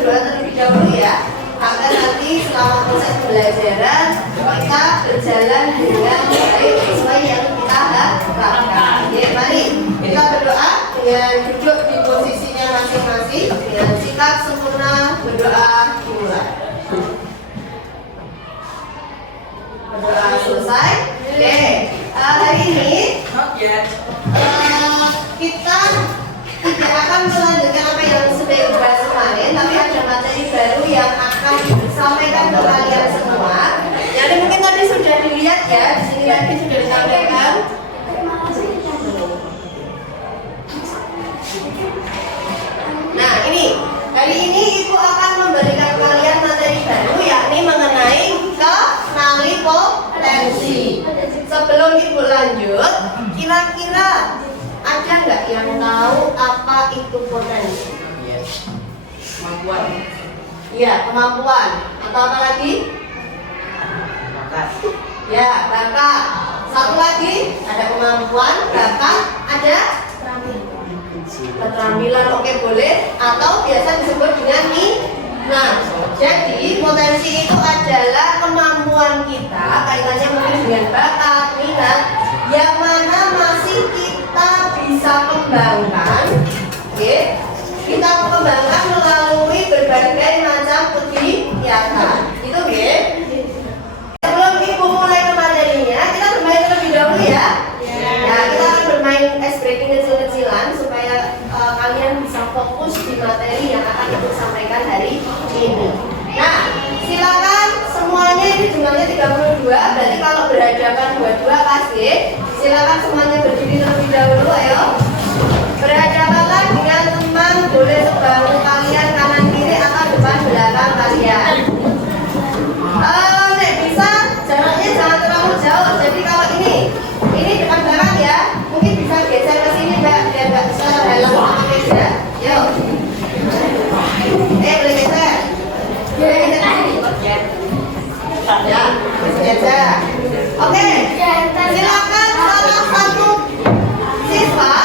berdoa terlebih dahulu ya, agar nanti selama proses pembelajaran kita berjalan dengan baik sesuai yang kita harapkan. Ya, mari kita berdoa dengan duduk di posisinya masing-masing dengan sikap sempurna. Berdoa dimulai. Berdoa selesai. Oke, hari ini kita tidak akan melanjutkan apa yang sudah dibahas kemarin, tapi ada materi baru yang akan disampaikan ke kalian semua. Jadi mungkin tadi sudah dilihat ya, di sini lagi sudah disampaikan. Nah ini, hari ini Ibu akan memberikan kalian materi baru, yakni mengenai kenali potensi. Sebelum Ibu lanjut, kira-kira ada nggak yang tahu apa itu potensi? Kemampuan. Iya, kemampuan. Atau apa lagi? Bakat. Ya, bakat. Satu lagi, ada kemampuan, bakat, ada keterampilan. Oke, boleh. Atau biasa disebut dengan minat. Jadi potensi itu adalah kemampuan kita, kaitannya mungkin dengan bakat, minat, yang mana masih kita bisa kembangkan. Oke, kita kembangkan melalui berbagai macam kegiatan. Itu oke. Sebelum Ibu mulai ke materinya, kita bermain terlebih dahulu ya. Ya, kita akan bermain ice breaking kecil-kecilan supaya kalian bisa fokus di materi yang akan Ibu sampaikan hari ini. Nah, silakan semuanya, ini jumlahnya 32, berarti kalau berhadapan dua-dua pasti. Silakan semuanya berdiri terlebih dahulu, ayo. Berhadapanlah dengan teman, boleh sebahu kalian kanan kiri atau depan belakang kalian. Nek bisa jaraknya jangan terlalu jauh. Jadi kalau ini depan belakang ya, mungkin bisa geser ke sini Mbak, biar nggak bisa terhalang sama meja. Yuk. Boleh geser. Boleh geser sini. Ya, geser. Oke, silakan salah satu siswa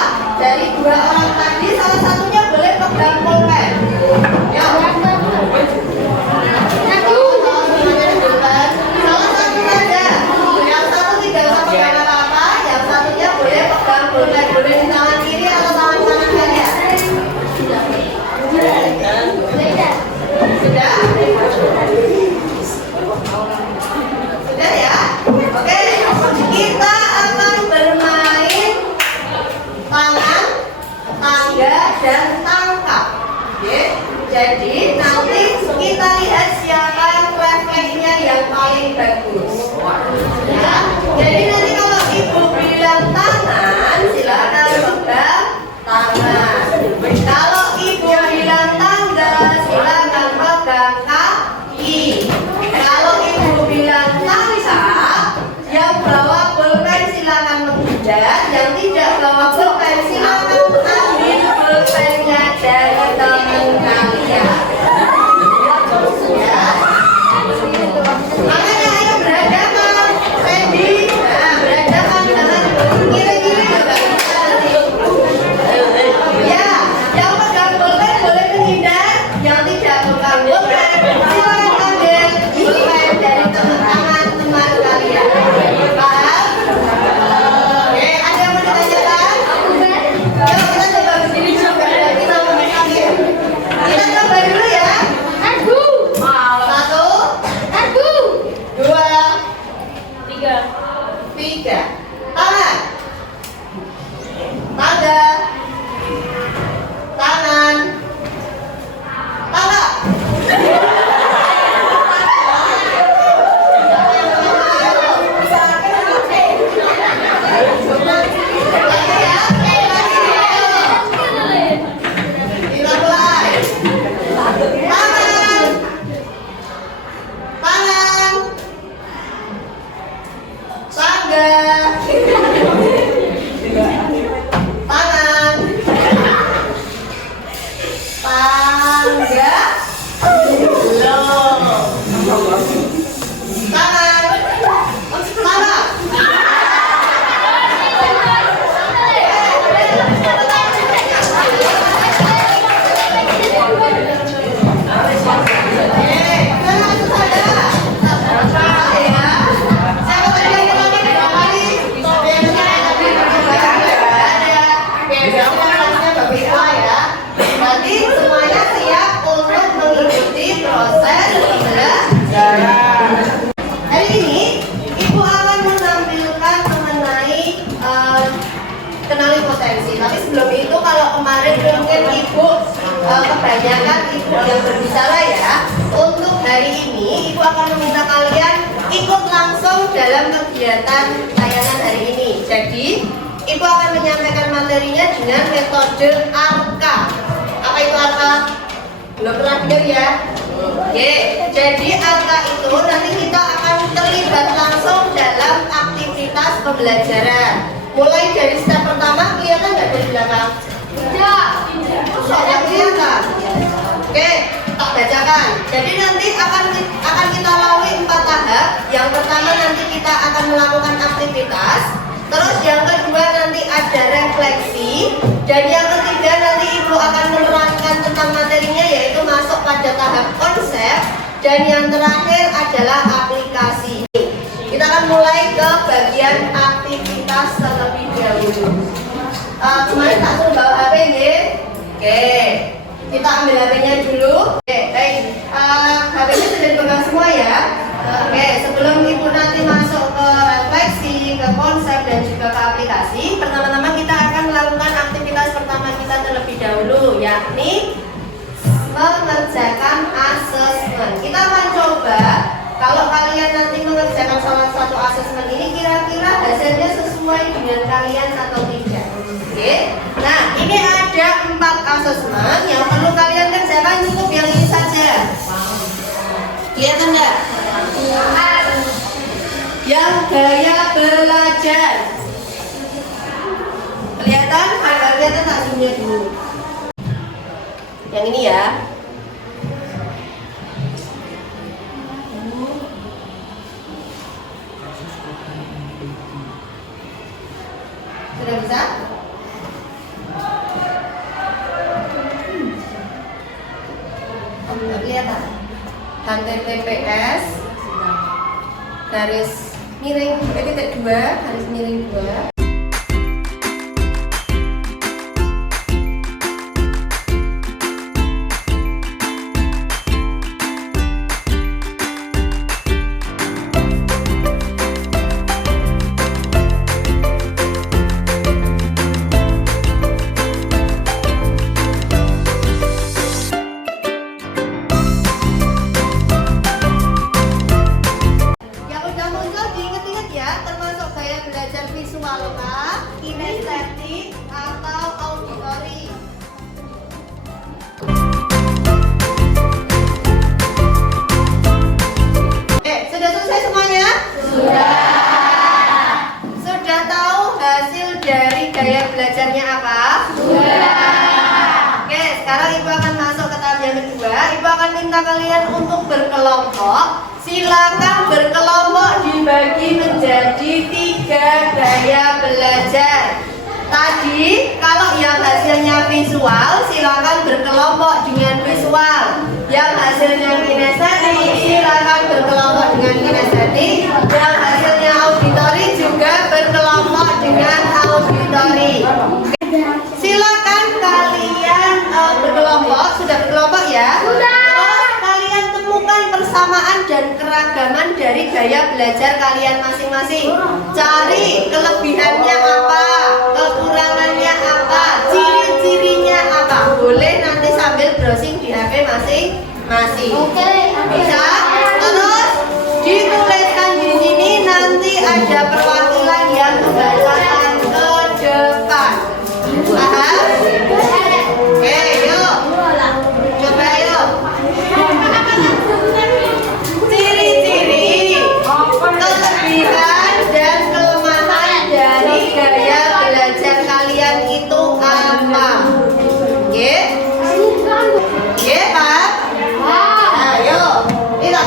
kebanyakan ibu yang berbicara ya. Untuk hari ini ibu akan meminta kalian ikut langsung dalam kegiatan layanan hari ini. Jadi ibu akan menyampaikan materinya dengan metode ARKA. Apa itu ARKA? Belum pernah dengar ya? Oke, jadi ARKA itu nanti kita akan terlibat langsung dalam aktivitas pembelajaran. Mulai dari step pertama, kelihatan nggak dari belakang? Tidak. Soalnya kelihatan. Oke, tak bacakan. Jadi nanti akan kita lalui 4 tahap. Yang pertama nanti kita akan melakukan aktivitas. Terus yang kedua nanti ada refleksi. Dan yang ketiga nanti ibu akan menerangkan tentang materinya, yaitu masuk pada tahap konsep. Dan yang terakhir adalah aplikasi. Kita akan mulai ke bagian aktivitas terlebih dahulu. Kemarin tak suruh bawa HP ya? Oke, kita ambil HP-nya dulu. Oke, baik. HP-nya sudah dipegang semua ya. Oke, sebelum ibu nanti masuk ke refleksi, ke konsep dan juga ke aplikasi, pertama-tama kita akan melakukan aktivitas pertama kita terlebih dahulu, yakni mengerjakan asesmen. Kita akan coba kalau kalian nanti mengerjakan salah satu asesmen ini, kira-kira hasilnya sesuai dengan kalian atau tidak. Oke. Nah, ini ada 4 asesmen yang perlu kalian kerjakan, cukup yang ini saja. Kelihatan enggak? Yang gaya belajar. Kelihatan? Agak kelihatan tak zoomnya dulu. Yang ini ya. Sudah bisa? Tidak kelihatan. HTTPS garis miring titik 2 garis miring 2. Kinestetik atau auditori. Sudah selesai semuanya? Sudah tahu hasil dari gaya belajarnya apa? Oke, sekarang ibu akan masuk ke tahap yang kedua. Ibu akan minta kalian untuk berkelompok. Silakan berkelompok dibagi menjadi 3 gaya belajar. Tadi kalau yang hasilnya visual, silakan berkelompok dengan visual. Yang hasilnya kinestetik, silakan berkelompok dengan kinestetik. Yang hasilnya auditori juga berkelompok dengan auditori. Silakan kalian berkelompok. Sudah berkelompok ya? Sudah. Kalian temukan persamaan dan keragaman dari gaya belajar kalian masing-masing. Cari kelebihannya apa, kekurangannya apa, ciri-cirinya apa. Boleh nanti sambil browsing di HP masing-masing. Oke. Bisa? Terus dituliskan di sini, nanti ada perwakilan yang membacakan ke depan. Paham? Oke, yuk. Coba yuk. Ciri-ciri, kelebihan dan kelemahan dari gaya belajar kalian itu apa? Oke? Oke, Pak? Ayo. Ini tak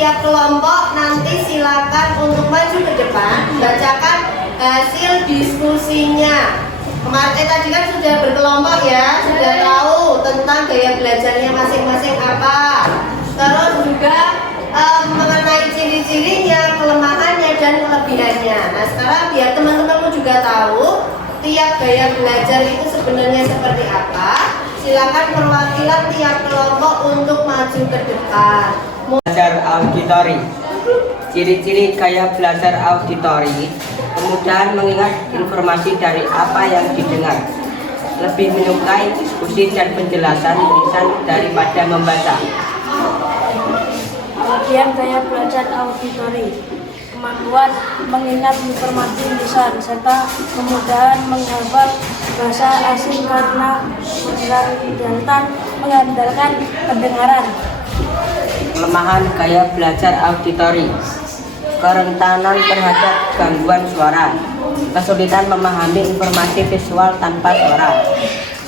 tiap kelompok nanti silakan untuk maju ke depan, bacakan hasil diskusinya. Kemarin tadi kan sudah berkelompok ya, sudah tahu tentang gaya belajarnya masing-masing apa. Terus juga mengenai ciri-cirinya, kelemahannya dan kelebihannya. Nah sekarang biar teman-temanmu juga tahu tiap gaya belajar itu sebenarnya seperti apa. Silakan perwakilan tiap kelompok untuk maju ke depan. Belajar auditori. Ciri-ciri gaya belajar auditori: kemudahan mengingat informasi dari apa yang didengar, lebih menyukai diskusi dan penjelasan tulisan daripada membaca. Bagian gaya belajar auditori: kemampuan mengingat informasi lisan serta kemudahan menghafal bahasa asing karena mengandalkan pendengaran. Kelemahan gaya belajar auditori: kerentanan terhadap gangguan suara, kesulitan memahami informasi visual tanpa suara.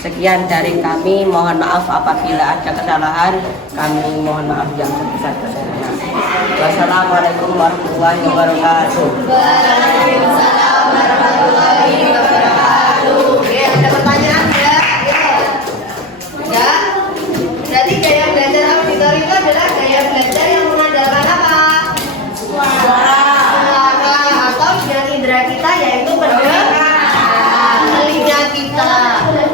Sekian dari kami, mohon maaf apabila ada kesalahan. Kami mohon maaf yang sebesar-besarnya. Wassalamualaikum warahmatullahi wabarakatuh. Waalaikumsalam warahmatullahi wabarakatuh. Oke, ada pertanyaan ya? Ya. Berarti gaya belajar auditori itu adalah gaya belajar yang mengandalkan apa? Suara atau dengan indera kita, yaitu telinga kita.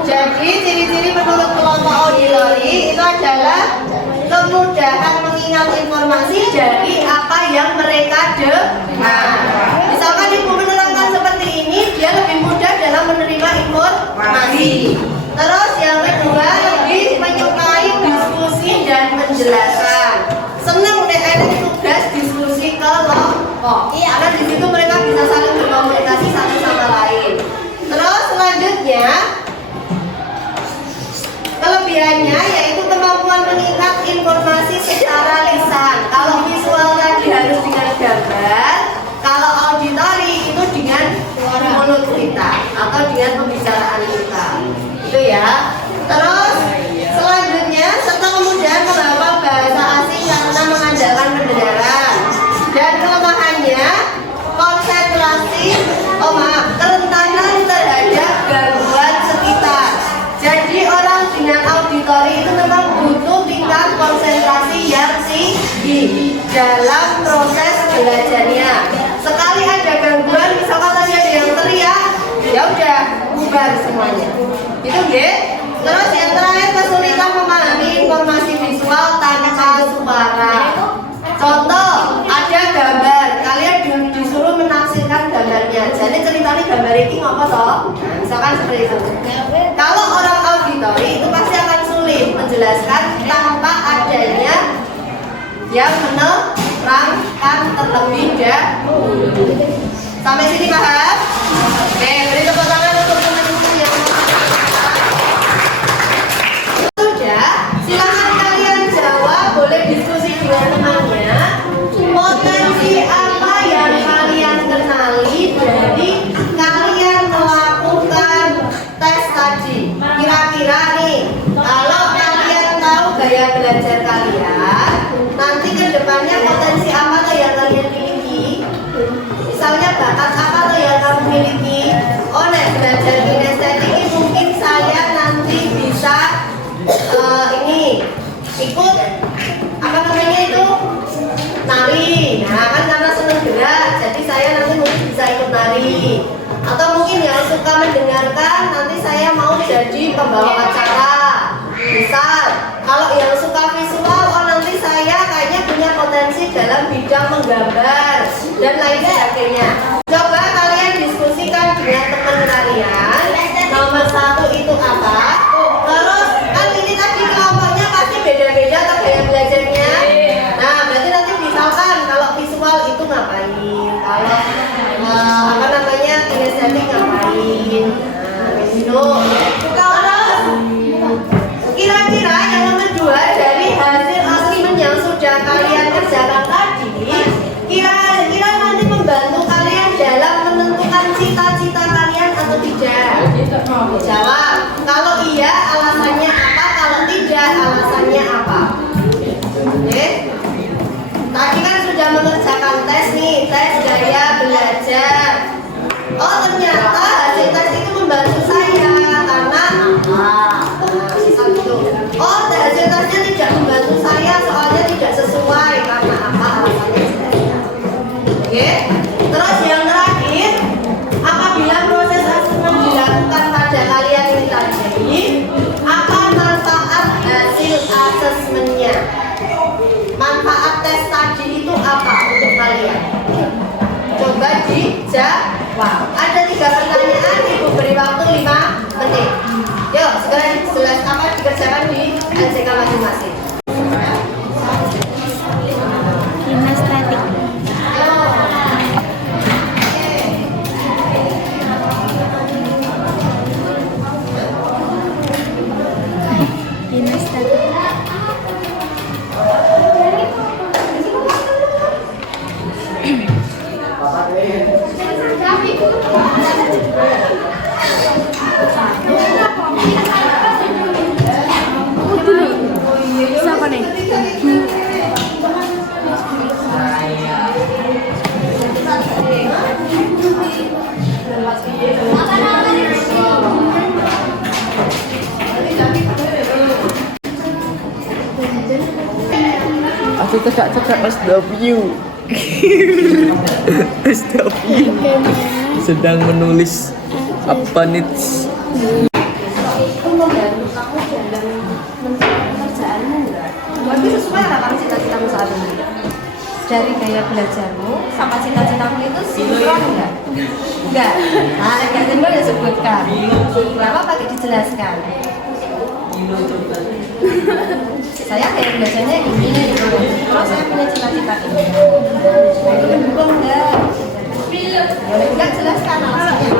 Jadi ciri-ciri menurut kelompok auditori itu adalah kemudahan mengingat informasi dari apa yang mereka dengar. Misalkan ibu menerangkan seperti ini, dia lebih mudah dalam menerima informasi. Terus yang kedua, lebih menyukai diskusi dan menjelaskan. Senang tugas diskusi kelompok. Karena di situ mereka bisa saling berkomunikasi satu sama lain. Terus selanjutnya, kelebihannya yaitu kemampuan mengingat informasi secara lisan. Kalau visual tadi harus dengan gambar, kalau auditori itu dengan mulut kita atau dengan pembicaraan kita. Itu ya. Terus selanjutnya, serta kemudian menghafal bahasa asing karena mengandalkan pendengaran. Dan kelemahannya kerentanan terhadap gangguan sekitar. Jadi orang dengan auditori itu memang butuh tingkat konsentrasi yang tinggi dalam proses belajarnya. Sekali ada gangguan, misalkan tadi ada yang teriak, ya udah bubar semuanya. Itu deh. Terus yang terakhir, kesulitan memahami informasi visual tanpa suara. Contoh, ada gambar, kalian disuruh menafsirkan gambarnya. Jadi ceritanya gambar ini apa toh? Nah, misalkan seperti itu. Kalau orang auditori itu pasti akan sulit menjelaskan tanpa adanya yang menerangkan terlebih dahulu. Sampai sini paham? Oke, beri tepuk tangan untuk teman-teman yang sudah. Silahkan kalian jawab, boleh diskusi dengan temannya. Potensi apa yang kalian kenali dari kalian melakukan tes tadi? Kira-kira nih, kalau kalian tahu gaya belajar kalian, nanti ke depannya potensi apa tuh yang kalian miliki? Misalnya bakat apa tuh yang kamu miliki? Oh, nek belajar kinestetik ini mungkin saya nanti bisa ikut apa namanya itu nari. Nah kan karena senang gerak, jadi saya nanti mungkin bisa ikut nari. Atau mungkin yang suka mendengarkan, nanti saya mau jadi pembawa acara. Misal, kalau yang suka visual, oh nanti saya kayaknya punya potensi dalam bidang menggambar dan lain sebagainya. Coba kalian diskusikan dengan teman kalian. Nomor satu itu apa? Terus kan ini tadi kelompoknya pasti beda-beda atau gaya belajarnya. Nah berarti nanti misalkan kalau visual itu ngapain, kalau apa namanya kinestetik ngapain. Nah gitu. Terus kira-kira yang nomor dua, dari hasil asesmen yang sudah kalian kerjakan tadi, kira-kira nanti membantu kalian dalam menentukan cita-cita kalian atau tidak? Jawab. Kalau iya, alasannya apa? Kalau tidak, alasannya apa? Oke. Tadi kan cekak SW. SW sedang menulis apa nih? Itu membantu kamu dalam mencari pekerjaanmu enggak? Berarti sesuai harapan cita-citamu saat ini. Dari gaya belajarmu sama cita-citamu itu sinkron enggak? Enggak. Nah, enggak sinkron ya sebutkan. Enggak apa-apa dijelaskan. Saya gaya belajarnya ini, terus saya punya cita-cita ini. Nah, itu mendukung enggak? Ya enggak, jelaskan alasannya.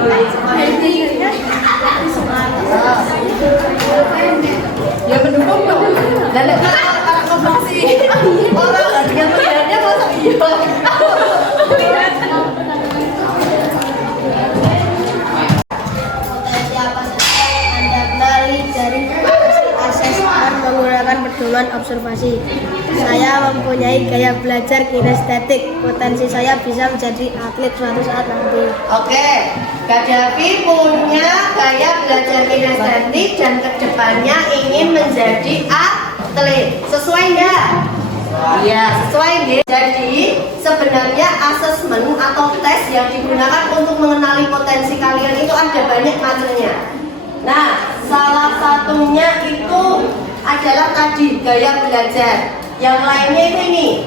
Ya mendukung dong. Dan kalau konversi orang harga melihatnya masa iya. Potensi apa saja yang Anda kenali dari asesmen menggunakan pedoman observasi? Saya mempunyai gaya belajar kinestetik. Potensi saya bisa menjadi atlet suatu saat nanti. Oke, Gaddafi punya gaya belajar kinestetik dan kedepannya ingin menjadi atlet. Sesuai enggak? Iya, sesuai deh. Jadi sebenarnya asesmen atau tes yang digunakan untuk mengenali potensi kalian itu ada banyak macamnya. Nah, salah satunya itu adalah tadi gaya belajar. Yang lainnya itu ini.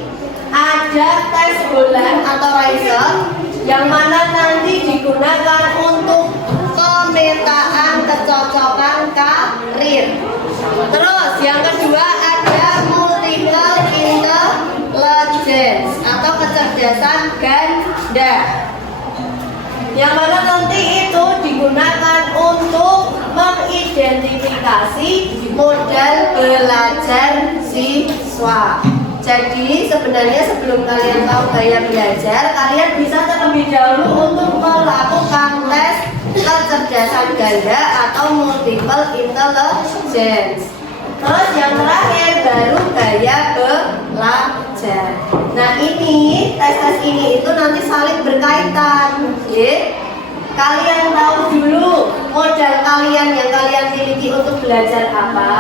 Ada tes bulan atau Raisel yang mana nanti digunakan untuk pemetaan kecocokan karir. Terus yang kedua ada multiple intelligence atau kecerdasan ganda, yang mana nanti itu digunakan untuk mengidentifikasi modal belajar siswa. Jadi sebenarnya sebelum kalian tahu gaya belajar, kalian bisa terlebih dahulu untuk melakukan tes kecerdasan ganda atau multiple intelligence. Terus yang terakhir baru gaya belajar. Nah ini tes ini itu nanti saling berkaitan, ya. Kalian tahu dulu modal kalian yang kalian miliki untuk belajar apa,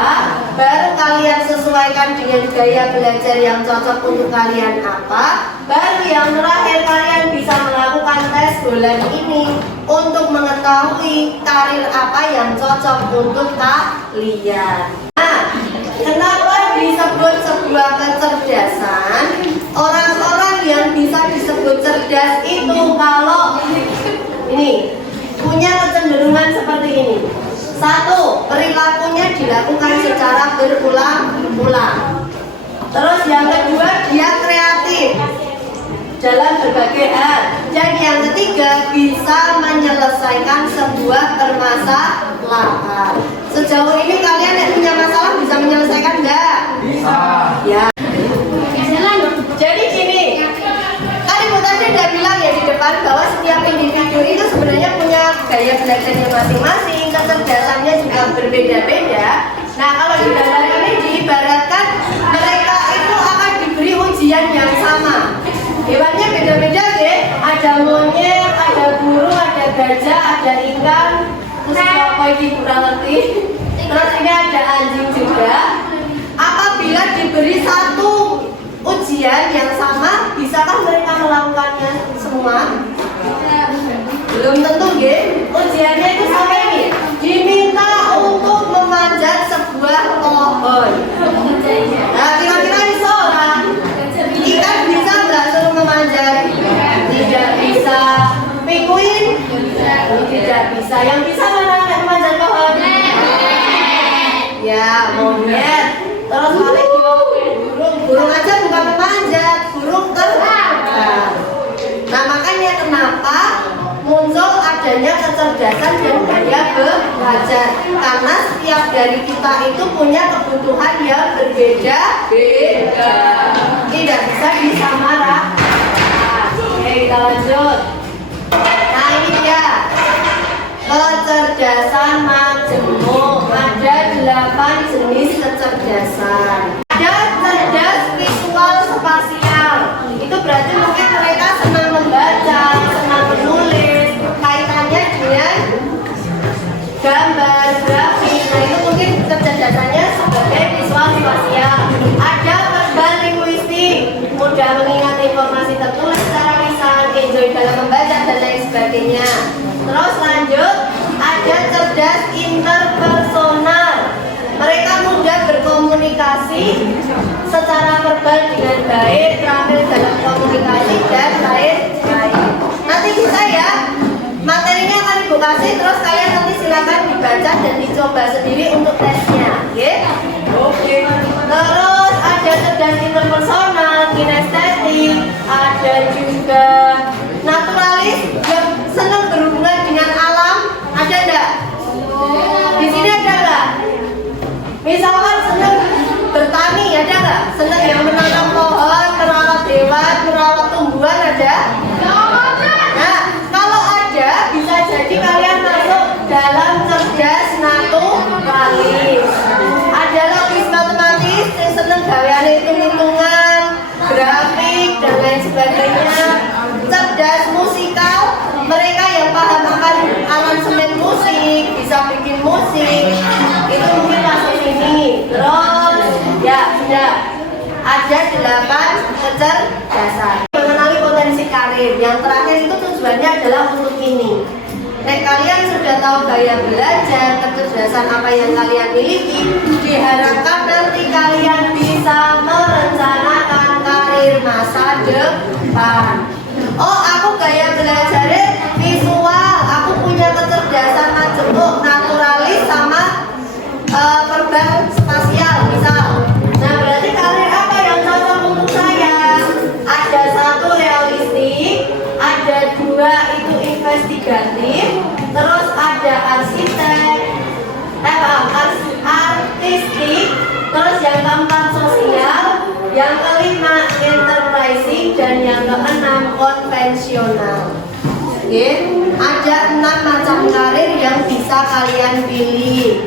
baru kalian sesuaikan dengan gaya belajar yang cocok untuk kalian apa, baru yang terakhir kalian bisa melakukan tes bulan ini untuk mengetahui karir apa yang cocok untuk kalian. Nah, kenapa disebut sebuah kecerdasan? Orang-orang yang bisa disebut cerdas itu kalau ini punya kecenderungan seperti ini. Satu, perilakunya dilakukan secara berulang-ulang. Terus yang kedua, dia kreatif dalam berbagai hal. Dan yang ketiga, bisa menyelesaikan sebuah permasalahan. Sejauh ini kalian yang punya masalah bisa menyelesaikan enggak? Bisa. Ya. Jadi gini, tadi Bu tadi udah bilang ya di depan bahwa setiap individu itu sebenarnya punya gaya belajarnya masing-masing, kecerdasannya juga berbeda-beda. Nah kalau di dalam ini diibaratkan mereka itu akan diberi ujian yang sama. Hewannya beda-beda deh, ada monyet, ada burung, ada gajah, ada ikan, terus apa ini kurang ngerti. Terus ini ada anjing juga. Apabila diberi satu ujian yang sama, bisakah mereka melakukannya semua? Belum tentu, nggih. Ujiannya itu sama ini. Diminta untuk memanjat sebuah pohon. Nah, kira-kira bisa orang? Ikan bisa nggak suruh memanjat? Tidak bisa. Penguin? Tidak bisa. Yang bisa mana memanjat pohon? Ya, monyet. Terus paling burung aja bukan memanjat, burung terbang. Nah makanya kenapa muncul adanya kecerdasan dan gaya belajar, karena setiap dari kita itu punya kebutuhan yang berbeda-beda, tidak bisa disamaratakan. Oke, kita lanjut. Nah ini dia kecerdasan majemuk. Ada 8 jenis kecerdasan. Ada cerdas visual spasial. Itu berarti mungkin mereka senang membaca, senang menulis, kaitannya dengan gambar, grafis. Nah itu mungkin kecerdasannya sebagai visual spasial. Ada verbal linguistik. enjoy dalam membaca dan lain sebagainya. Terus lanjut, ada cerdas interpersonal. Mereka mudah berkomunikasi secara verbal dengan baik, terampil dalam komunikasi dan lain-lain. Nanti bisa ya, materinya akan ibu kasih, terus kalian nanti silakan dibaca dan dicoba sendiri untuk tesnya, oke? Terus ada cerdas interpersonal, kinestetik, ada juga naturalis yang senang berhubungan dengan alam, ada enggak? Di sini ada enggak? Misalkan senang bertani, ada enggak? Senang yang menanam pohon, merawat hewan, merawat tumbuhan, ada? Nah, kalau ada, bisa jadi kalian masuk dalam cerdas naturalis. Ada logis matematis yang senang gawean hitung-hitungan, grafik dan lain sebagainya. Cerdas musikal, mereka yang paham akan aransemen musik, bisa bikin musik, itu mungkin masuk sini. Terus, ya sudah ada 8 kecerdasan. Mengenali potensi karir. Yang terakhir itu tujuannya adalah untuk ini. Kalian sudah tahu gaya belajar, kecerdasan apa yang kalian miliki, diharapkan nanti kalian bisa merencanakan karir masa depan. Oh, aku gaya belajarnya visual, aku punya kecerdasan majemuk, naturalis sama verbal spasial misal. Nah, berarti karir apa yang cocok untuk saya? Ada 1 realistik, ada 2 itu investigatif, terus ada artistik, terus yang keempat sosial, yang kelima enterprising, dan yang keenam konvensional. Oke, ada 6 macam karir yang bisa kalian pilih.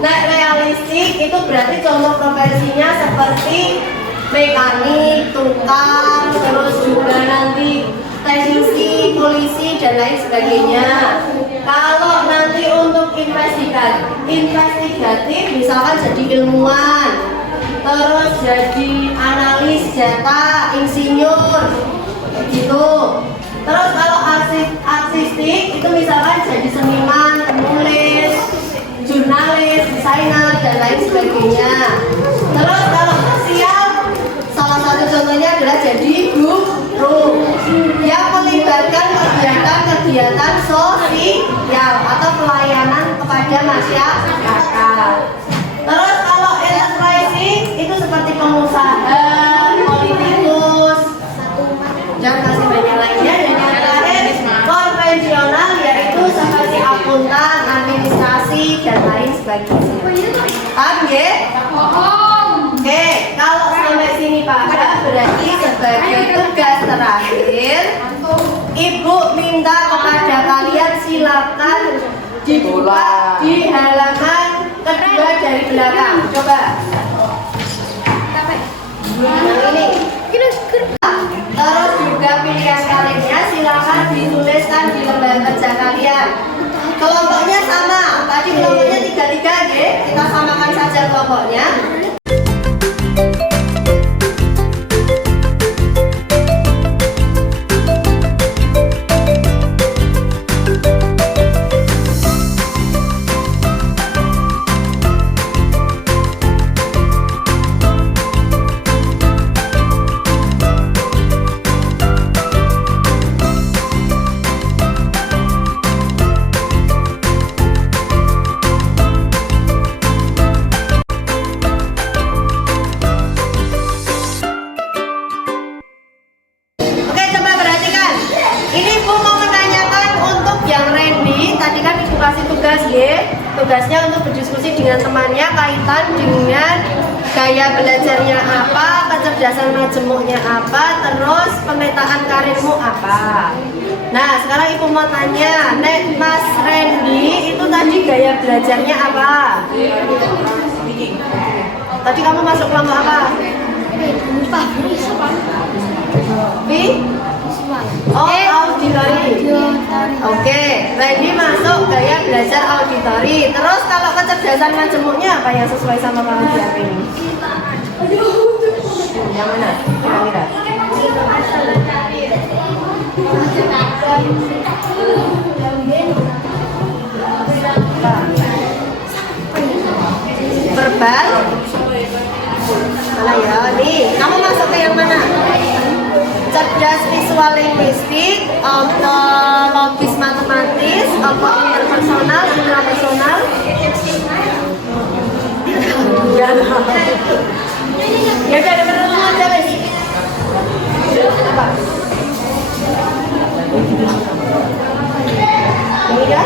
Nah, realistik itu berarti contoh profesinya seperti mekanik, tukang, terus juga nanti teknisi, polisi, dan lain sebagainya. Kalau nanti untuk investigatif, misalkan jadi ilmuwan, terus jadi analis data, insinyur, gitu. Terus kalau artistik itu misalkan jadi seniman, penulis, jurnalis, desainer, dan lain sebagainya. Terus kalau sosial, salah satu contohnya adalah jadi guru yang melibatkan kegiatan sosial atau pelayanan kepada masyarakat. Terus kalau enterprising itu seperti pengusaha, politikus, dan masih banyak lainnya. Dan yang terakhir konvensional, yaitu seperti akuntan, administrasi, dan lain sebagainya. Paham ya? Oke, kalau sampai sini paham, berarti sebagai tugas terakhir Ibu minta kepada kalian silakan dibuka di halaman kedua dari belakang. Coba. Yang ini. Terus juga pilihan karirnya silakan dituliskan di lembar kerja kalian. Kelompoknya sama. Tadi kelompoknya 3-3 ya. Kita samakan saja kelompoknya. Tugasnya untuk berdiskusi dengan temannya kaitan dengan gaya belajarnya apa, kecerdasan majemuknya apa, terus pemetaan karirmu apa. Nah, sekarang ibu mau tanya, Nek Mas Randy itu tadi gaya belajarnya apa? Tadi kamu masuk kelompok apa? Auditori. Oke, Randy masuk gaya belajar auditori. Terus kalau kecerdasan majemuknya apa yang sesuai sama kamu di HP ini? Yang mana? Kira-kira? intelektual linguistik, apa logis matematis, apa interpersonal, intrapersonal? Ya udah ada benar aja wes. Apa? Ini ya?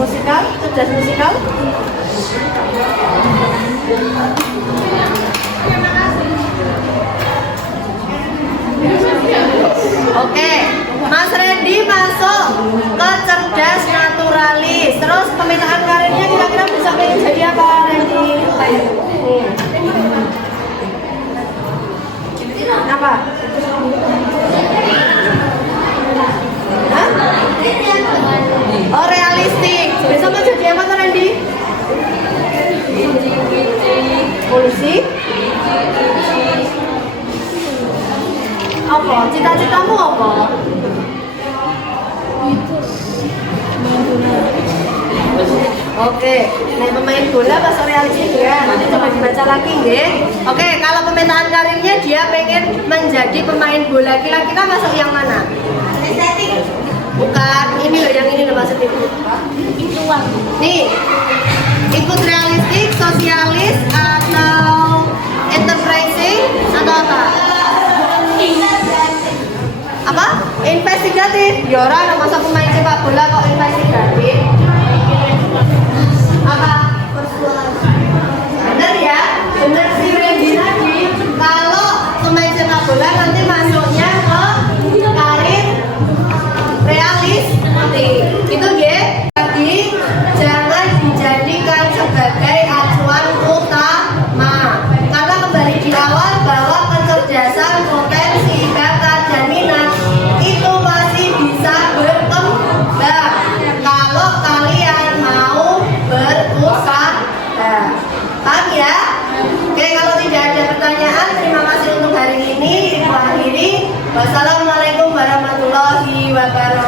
Musikal, cerdas musikal. Oke, Mas Randy masuk ke cerdas naturalis. Terus pemetaan karirnya kira-kira bisa pengen jadi apa, Randy? Apa? Hah? Oh, realistik. Bisa mau jadi apa tuh, Randy? Polisi? Apa? Cita-citamu apa? Oke, nah pemain bola bahasa realistik ya. Nanti coba dibaca lagi ya. Oke, kalau pemetaan karirnya dia pengen menjadi pemain bola. Kira-kira masuk yang mana? Estetik. Bukan, ini loh yang ini loh maksudnya. Nih, ikut realistik, sosialis, atau enterprising, atau apa? Apa? Investigatif. Ya orang masa pemain sepak bola kok investigatif. Apa? Bener ya? Bener sih Randy tadi. Kalau pemain sepak bola nanti masuknya ke karir realistik. Itu ya. Jadi jangan dijadikan sebagai acuan utama. Karena kembali di awal bahwa kecerdasan, potensi, bakat, dan minat itu masih bisa berkembang kalau kalian mau berusaha. Paham ya? Oke, kalau tidak ada pertanyaan, terima kasih untuk hari ini. Ibu akhiri. Wassalamualaikum warahmatullahi wabarakatuh.